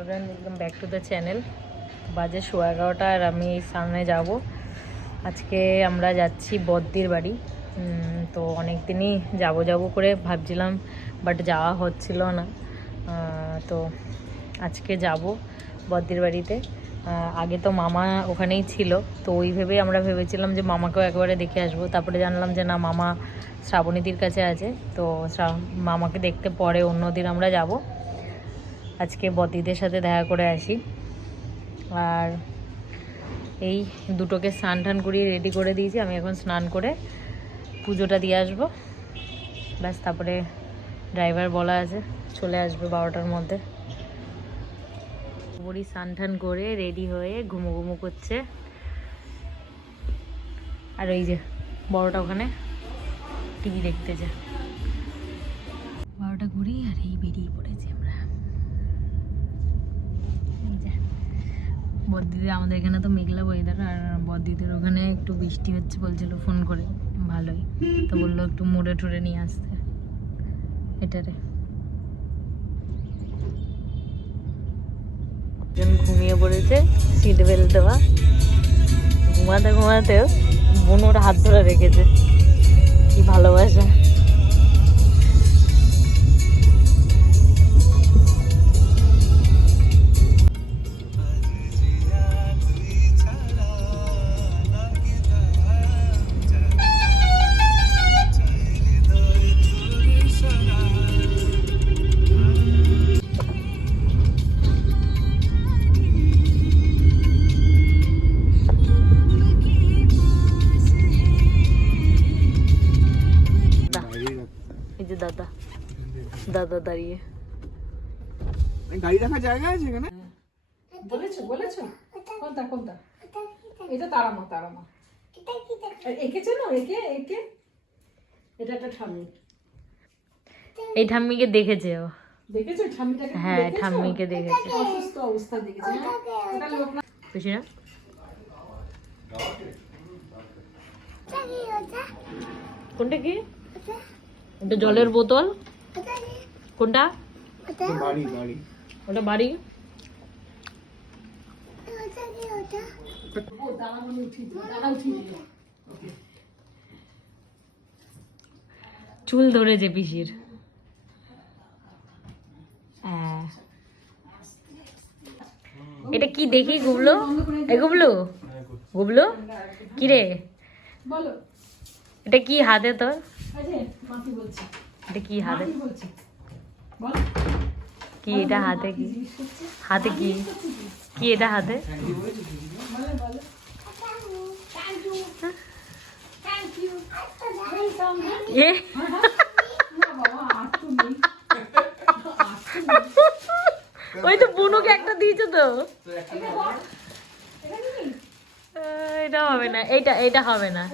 Welcome back to the channel বাজে সোয়া এগারোটা আর আমি সামনে যাব। আজকে আমরা যাচ্ছি বদ্দির বাড়ি। তো অনেক দিনই যাব যাব করে ভাবছিলাম বাট যাওয়া হচ্ছিল না। তো আজকে যাব বদ্দির বাড়িতে। আগে তো মামা ওখানেই ছিল। তো ওই ভেবেই আমরা ভেবেছিলাম যে মামাকেও একবারে দেখে আসব। তারপরে জানলাম যে না, মামা শ্রাবণীদির কাছে আছে। তো মামাকে দেখতে পরে অন্য দিন আমরা যাব। আজকে বদিদের সাথে দেখা করে আসি। আর এই দুটোকে স্নান টান করিয়ে রেডি করে দিয়েছি। আমি এখন স্নান করে পুজোটা দিয়ে আসব। ব্যাস, তারপরে ড্রাইভার বলা আছে, চলে আসবে বারোটার মধ্যে। বড়ি স্নান টান করে রেডি হয়ে ঘুমো ঘুমো করছে। আর ওই যে, বড়টা ওখানে টিভি দেখতেছে। বারোটা বদ্দিদের, আমাদের এখানে তো মেঘলা ওয়েদার আর বদ্দিদের ওখানে একটু বৃষ্টি হচ্ছে বলছিল ফোন করে। ভালোই। তো বলল একটু মুড়ে টুড়ে নিয়ে আসতে। এটারে ঘুমিয়ে পড়েছে সিট বেল্ট দেওয়া। ঘুমাতে ঘুমাতেও বোন ওর হাত ধরে রেখেছে। কি ভালোবাসা। দাদা দাঁড়িয়ে। গাড়ি রাখার জায়গা আছে এখানে? বলেছ বলেছ? কোনটা কোনটা? এটা তারামা তারামা। আর একে চেনো? একে একে? এটা একটা ঠাম্মি। এই ঠাম্মিকে দেখেছে ও। দেখেছ? ঠাম্মিটাকে হ্যাঁ ঠাম্মিকে দেখেছে। অসুস্থ অবস্থা দেখেছ হ্যাঁ? ওটা লোক না খুশি না কোনটা কি? জলের বোতল? কোনটা? বাড়ি বাড়ি। ওটা বাড়ি? মনে চুল ধরেছে পিসির। হ্যাঁ। এটা কি দেখি গুবলো? এ গুবলো? গুবলো? কি রে বলো। এটা কি হাতে তোর? বলছি। এটা কি হাতে? কি এটা হাতে কি? হাতে কি? কি এটা হাতে? এ ওই তো বুনুকে একটা দিয়েছ তো। এটা হবে না। এটা এটা হবে না।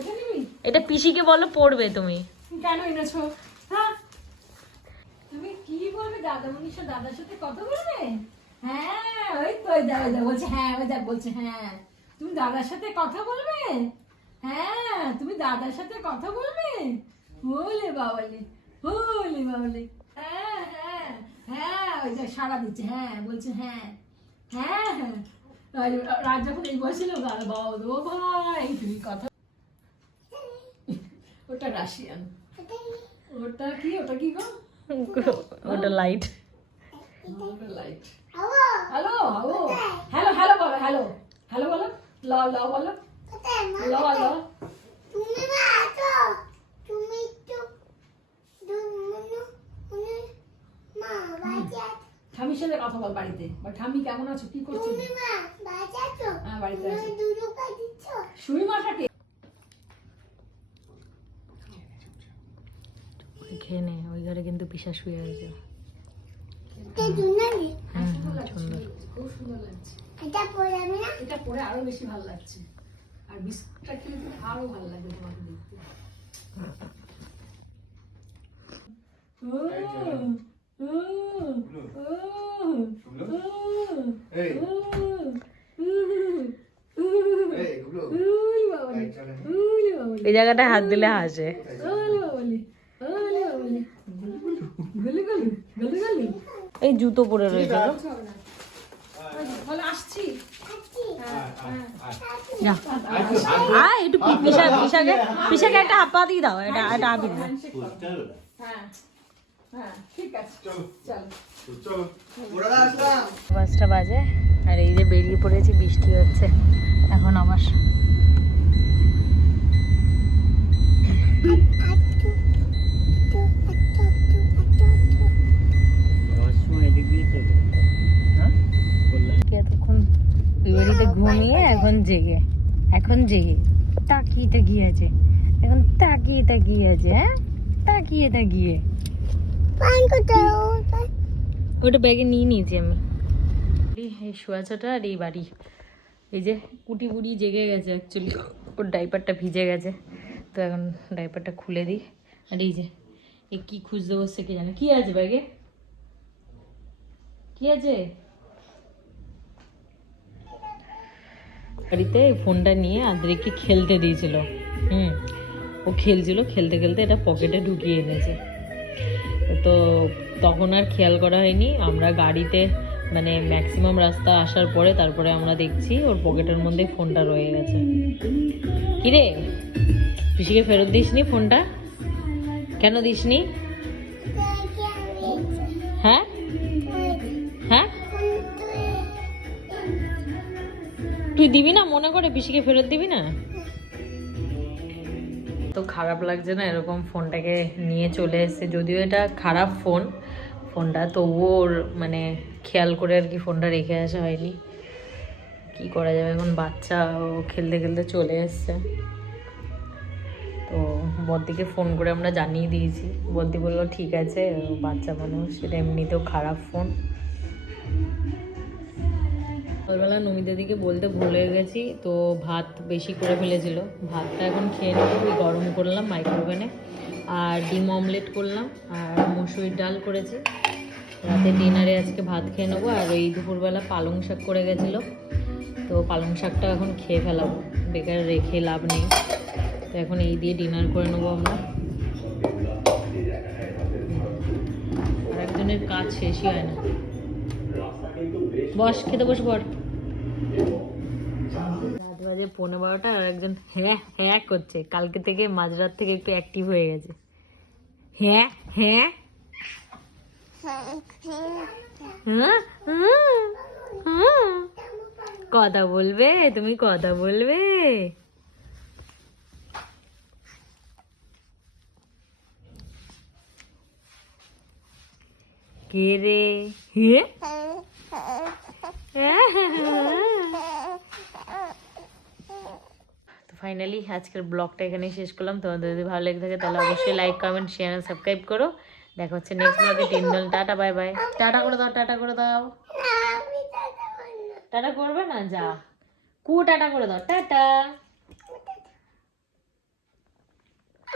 এটা পিসিকে বলো পড়বে তুমি কেন এনেছো? তুমি কি বলবে? দাদা মনীষা দাদার সাথে কথা বলবে? হ্যাঁ ওই তো, ওই বলছে হ্যাঁ ওই বলছে হ্যাঁ। তুমি দাদার সাথে কথা বলবে? হ্যাঁ তুমি দাদার সাথে কথা বলবে? হোলে বাবালে হোলে বাবালে। হ্যাঁ হ্যাঁ হ্যাঁ ওই দেখ সারা দিচ্ছে হ্যাঁ বলছে হ্যাঁ। হ্যাঁ হ্যাঁ। রাজ যখন এই বসেছিল বাবা, ও ভাই, তুমি কথা ওটা রাশিয়ান। ওটা কি? ওটা কি গো? ওটা লাইট ওটা light hello hello hello hello বলো হ্যালো হ্যালো বলো ল ল বলো। ল ল তুমি মা আছো তুমি তো তুমি মা বাজা ঠামির সাথে কথা বল বাড়িতে। বা ঠামি কেমন আছো? কি করছ? হ্যাঁ বাড়িতে আছি। তুমি দুটো খেয়ে নে ওই ঘরে কিন্তু পিসা শুয়ে আছে তে দুনালি হুম হুম, সুন্দর খুব সুন্দর লাগছে এটা পরে আমি না এটা পরে আরও বেশি ভালো লাগছে আর বিস্কুটটা খেলে তো আরও ভালো লাগবে তোমাকে দেখতে ও, ও, ও, ও, এই জায়গাটায় হাত দিলে হাসে জুতো পরে রয়েছে। একটু পি- পিসা পিসাকে পিসাকে একটা দিয়ে দাও এটা এটা আবি দাও। হ্যাঁ হ্যাঁ ঠিক আছে চলো পাঁচটা বাজে আর এই যে বেরিয়ে পড়েছি বৃষ্টি হচ্ছে এখন আবার আটটু টু আটটু আটটু আটটু এতক্ষণ ওই বাড়িতে ঘুমিয়ে এখন জেগে এখন জেগে। তাকিয়ে তাকিয়ে আছে। এখন তাকিয়ে তাকিয়ে আছে হ্যাঁ? তাকিয়ে তাকিয়ে ওটা ব্যাগে নিয়ে নিয়েছি আমি। এই শোয়াছাটা আর এই বাড়ি। এই যে কুটি বুড়ি জেগে গেছে অ্যাকচুয়ালি ওর ডাইপারটা ভিজে গেছে। তো এখন ডাইপারটা খুলে দিই। আর এই যে, এ কী খুঁজতে বসছে কে জানে? কী আছে ব্যাগে? কী আছে? বাড়িতে ফোনটা নিয়ে আদ্রিককে খেলতে দিয়েছিল। হুম ও খেলছিল খেলতে খেলতে এটা পকেটে ঢুকিয়ে এনেছে। তো তখন আর খেয়াল করা হয়নি আমরা গাড়িতে মানে ম্যাক্সিমাম রাস্তা আসার পরে তারপরে আমরা দেখছি ওর পকেটের মধ্যে ফোনটা রয়ে গেছে। কিরে পিসিকে ফেরত দিসনি ফোনটা? কেন দিসনি? হ্যাঁ হ্যাঁ? তুই দিবি না? মনে করে পিসিকে ফেরত দিবি না? তো খারাপ লাগছে না এরকম ফোনটাকে নিয়ে চলে এসেছে। যদিও এটা খারাপ ফোন, ফোনটা তবুও ওর মানে খেয়াল করে আর কি ফোনটা রেখে আসা হয়নি। কি করা যাবে? এখন বাচ্চা, ও খেলতে খেলতে চলে এসছে। তো বদ্দিকে ফোন করে আমরা জানিয়ে দিয়েছি। বদ্দি বলল, ঠিক আছে, বাচ্চা মানুষ সেটা এমনিতেও খারাপ ফোন। সকালবেলা নমিতাদিকে বলতে ভুলে গেছি, তো ভাত বেশি করে ফেলেছিল। ভাতটা এখন খেয়ে ওই গরম করলাম মাইক্রোওভেনে আর ডিম অমলেট করলাম, আর মসুরির ডাল করেছি। রাতে ডিনারে আজকে ভাত খেয়ে নেব, আর ওই দুপুরবেলা পালং শাক করে গেছিল। তো পালং শাকটা এখন খেয়ে ফেলাবো, বেকার রেখে লাভ নেই। তো এখন এই দিয়ে ডিনার করে নেব আমরা। আর একজনের কাজ শেষই হয় না। বস, খেতে বস পর বাজে পনেরো বারোটা আর একজন হ্যাঁ হ্যাঁ করছে। কালকে থেকে মাঝরাত থেকে একটু অ্যাক্টিভ হয়ে গেছে। হ্যাঁ হ্যাঁ? হ্যাঁ, হুম, হুম। কথা বলবে তুমি কথা বলবে। কে রে? হ্যাঁ তো ফাইনালি আজকের ব্লগটা এখানে শেষ করলাম। তোমাদের যদি ভালো লেগে থাকে, তাহলে অবশ্যই লাইক কমেন্ট শেয়ার আর সাবস্ক্রাইব করো। দেখা হচ্ছে নেক্সট ব্লগে তিন দল টাটা বাই বাই টাটা করে দাও, টাটা করে দাও। টাটা করবে না, যা। কু, টাটা করে দাও। টাটা।